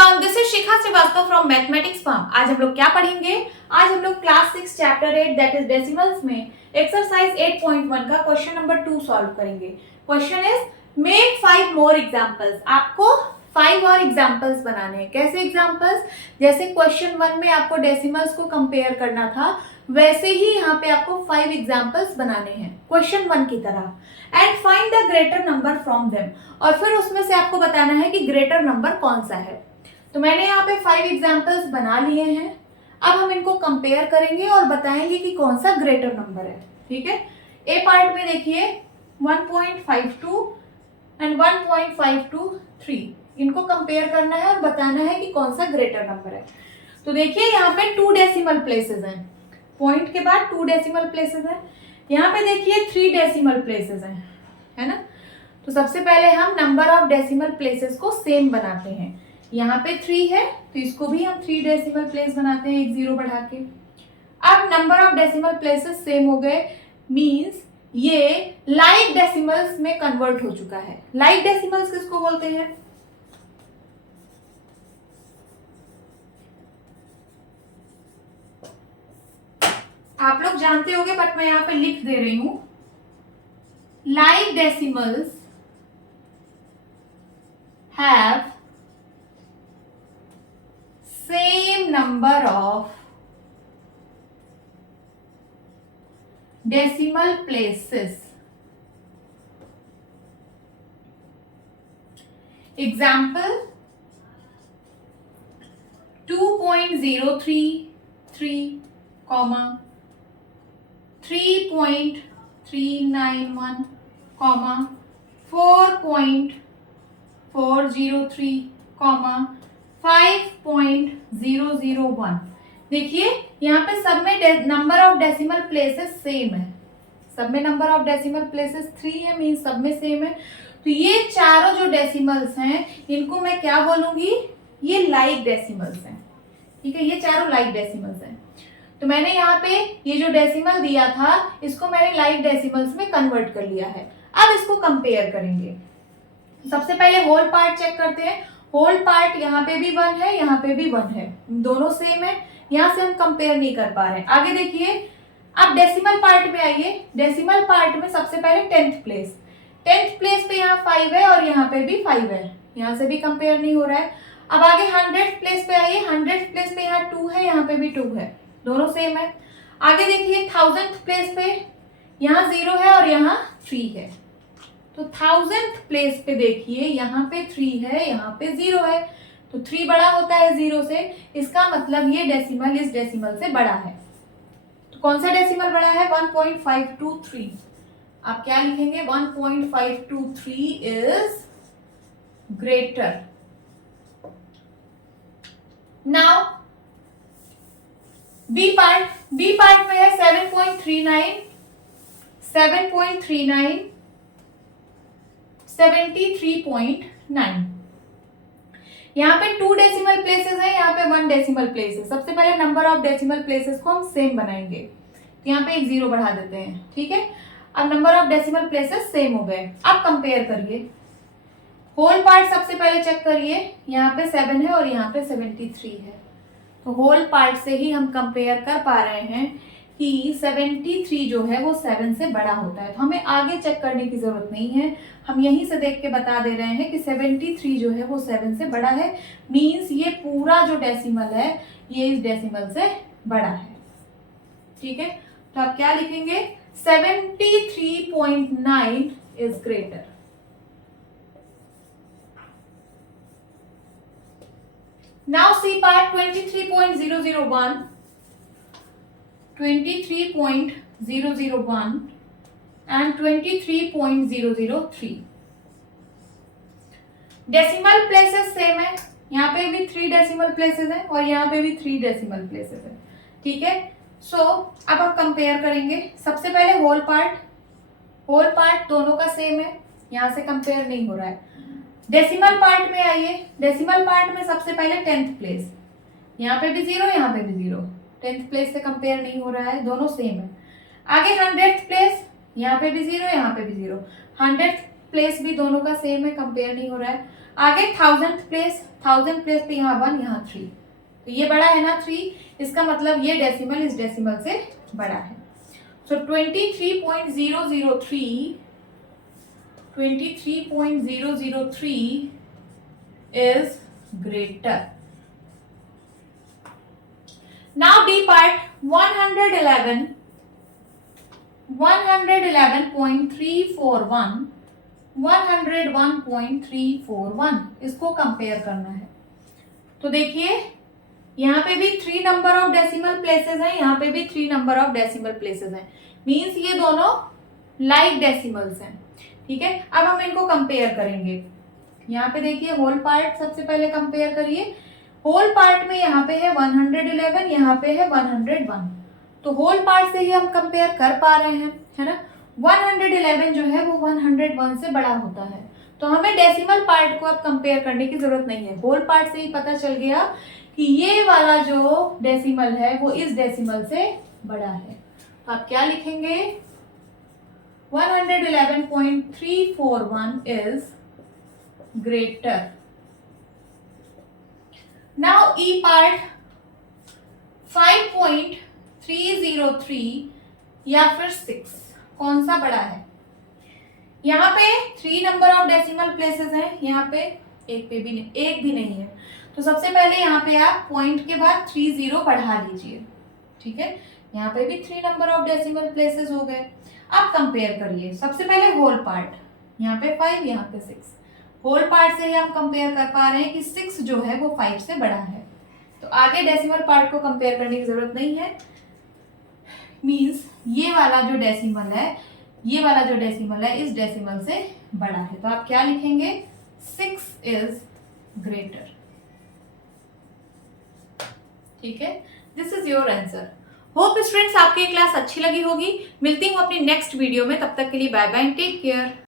Everyone, this is Shikha Srivastava from mathematics form. आज हम लोग क्या पढ़ेंगे? आज हम लोग class 6 chapter 8 that is decimals में एक्सरसाइज 8.1 का क्वेश्चन नंबर 2 सॉल्व करेंगे। Question is make 5 more examples. आपको 5 और एग्जांपल्स बनाने हैं। कैसे एग्जांपल्स? जैसे क्वेश्चन 1 में आपको डेसिमल्स को कंपेयर करना था, वैसे ही यहाँ पे आपको 5 एग्जांपल्स बनाने हैं क्वेश्चन 1 की तरह। And find the greater number from them, और फिर उसमें से आपको बताना है कि ग्रेटर नंबर कौन सा है। तो मैंने यहाँ पे 5 एग्जांपल्स बना लिए हैं। अब हम इनको कंपेयर करेंगे और बताएंगे कि कौन सा ग्रेटर नंबर है। ठीक है, ए पार्ट में देखिए 1.52 एंड 1.523, इनको कंपेयर करना है और बताना है कि कौन सा ग्रेटर नंबर है। तो देखिए यहाँ पे 2 डेसिमल प्लेसेस हैं, पॉइंट के बाद 2 डेसिमल प्लेसेस हैं। यहाँ पे देखिए 3 डेसिमल प्लेसेस हैं, है ना। तो सबसे पहले हम नंबर ऑफ डेसिमल प्लेसेस को सेम बनाते हैं। यहाँ पे 3 है तो इसको भी हम 3 डेसिमल प्लेस बनाते हैं, एक 0 बढ़ा के। अब number of decimal places same हो गए, मींस ये लाइक डेसिमल्स में कन्वर्ट हो चुका है। लाइक डेसिमल्स किसको बोलते हैं? आप लोग जानते होंगे बट मैं यहाँ पे लिख दे रही हूं। Like decimals have same number of decimal places. Example 2.033, 3.391, 4.403, 5.001। देखिए यहाँ पे सब में number of decimal places same है। सब में नंबर ऑफ डेसिमल प्लेसेस 3 है, मीन सब में सेम है। तो ये चारों जो डेसिमल्स हैं इनको मैं क्या बोलूंगी? ये लाइक डेसिमल्स हैं। ठीक है, ये चारों लाइक डेसिमल्स हैं। तो मैंने यहाँ पे ये जो डेसिमल दिया था इसको मैंने लाइक डेसिमल्स में कन्वर्ट कर लिया है। अब इसको कंपेयर करेंगे। सबसे पहले होल पार्ट चेक करते हैं। होल पार्ट यहाँ पे भी 1 है, यहाँ पे भी 1 है, दोनों सेम है। यहाँ से हम कंपेयर नहीं कर पा रहे हैं। आगे देखिए, अब डेसिमल पार्ट में आइए। डेसिमल पार्ट में सबसे पहले 10th प्लेस। 10th प्लेस पे यहाँ 5 है और यहाँ पे भी 5 है, यहाँ से भी कंपेयर नहीं हो रहा है। अब आगे 100th प्लेस पे आइए। 100th प्लेस पे यहाँ 2 है, यहाँ पे भी 2 है, दोनों सेम है। आगे देखिए 1000th प्लेस पे यहाँ 0 है और यहाँ 3 है। तो 1000th प्लेस पे देखिए यहाँ पे 3 है, यहाँ पे 0 है। तो 3 बड़ा होता है 0 से, इसका मतलब ये डेसिमल इस डेसिमल से बड़ा है। तो कौन सा डेसिमल बड़ा है? 1.523। आप क्या लिखेंगे? 1.523 is greater. Now B part में है 7.39, 73.9। यहाँ पे 2 डेसिमल प्लेसेस है, यहाँ पे 1 डेसिमल प्लेस है। सबसे पहले नंबर ऑफ डेसिमल प्लेसेस को हम सेम बनाएंगे। तो यहाँ पे एक 0 बढ़ा देते हैं। ठीक है, अब number of decimal places same हो गए। अब कंपेयर करिए। होल पार्ट सबसे पहले चेक करिए, यहाँ पे 7 है और यहाँ पे 73 है। तो होल पार्ट से ही हम कंपेयर कर पा रहे हैं कि 73 जो है वो 7 से बड़ा होता है। तो हमें आगे चेक करने की जरूरत नहीं है, हम यहीं से देख के बता दे रहे हैं कि 73 जो है वो 7 से बड़ा है। मींस ये पूरा जो डेसिमल है ये इस डेसिमल से बड़ा है। ठीक है, तो आप क्या लिखेंगे? 73.9 is greater. Now C part 23.001, 23.001 and 23.003। Decimal places same है, यहाँ पे भी 3 डेसिमल प्लेसेस हैं और यहाँ पे भी 3 डेसिमल प्लेसेस हैं। ठीक है, सो अब हम कंपेयर करेंगे। सबसे पहले होल पार्ट दोनों का सेम है, यहाँ से कंपेयर नहीं हो रहा है। डेसिमल पार्ट में आइए। डेसिमल पार्ट में सबसे पहले 10th प्लेस, यहाँ पे भी 0, यहाँ पे भी 0, 10th प्लेस से कंपेयर नहीं हो रहा है, दोनों सेम है। आगे 100th प्लेस, यहाँ पे भी 0, यहाँ पे भी 0, 100th प्लेस भी दोनों का सेम है, कंपेयर नहीं हो रहा है। आगे 1000th प्लेस पे यहाँ 1 यहाँ 3, तो ये बड़ा है ना 3, इसका मतलब ये डेसिमल इस डेसिमल से बड़ा है। सो 23.003 is greater. Now D part 111.341 इसको कंपेयर करना है। तो देखिए यहाँ पे भी 3 नंबर ऑफ डेसिमल प्लेसेस हैं, यहाँ पे भी 3 नंबर ऑफ डेसिमल प्लेसेस हैं, मींस ये दोनों लाइक डेसिमल्स हैं। ठीक है, अब हम इनको कंपेयर करेंगे। यहाँ पे देखिए होल पार्ट सबसे पहले कंपेयर करिए। होल पार्ट में यहाँ पे है 111, यहाँ पे है 101, तो होल पार्ट से ही हम कंपेयर कर पा रहे हैं, है ना। 111 जो है वो 101 से बड़ा होता है, तो हमें डेसिमल पार्ट को अब कंपेयर करने की जरूरत नहीं है। होल पार्ट से ही पता चल गया कि ये वाला जो डेसिमल है वो इस डेसिमल से बड़ा है। तो आप क्या लिखेंगे, 111.341 is greater. Now E part 5.303 या फिर 6 कौन सा बड़ा है। यहाँ पे 3 नंबर ऑफ डेसिमल प्लेसेस हैं, यहाँ पे एक भी नहीं है, तो सबसे पहले यहाँ पे आप पॉइंट के बाद 30 बढ़ा लीजिए। ठीक है, यहाँ पे भी 3 नंबर ऑफ डेसिमल प्लेसेस हो गए। अब कंपेयर करिए, सबसे पहले होल पार्ट, यहाँ पे 5 यहाँ पे 6, होल पार्ट से ही हम कंपेयर कर पा रहे हैं कि 6 जो है वो 5 से बड़ा है, तो आगे डेसिमल पार्ट को कंपेयर करने की जरूरत नहीं है। मींस ये वाला जो डेसिमल है इस डेसिमल से बड़ा है, तो आप क्या लिखेंगे, 6 इज ग्रेटर। ठीक है, this is your answer. Hope students आपकी क्लास अच्छी लगी होगी। मिलती हूँ अपनी नेक्स्ट वीडियो में, तब तक के लिए बाय बाय, टेक केयर।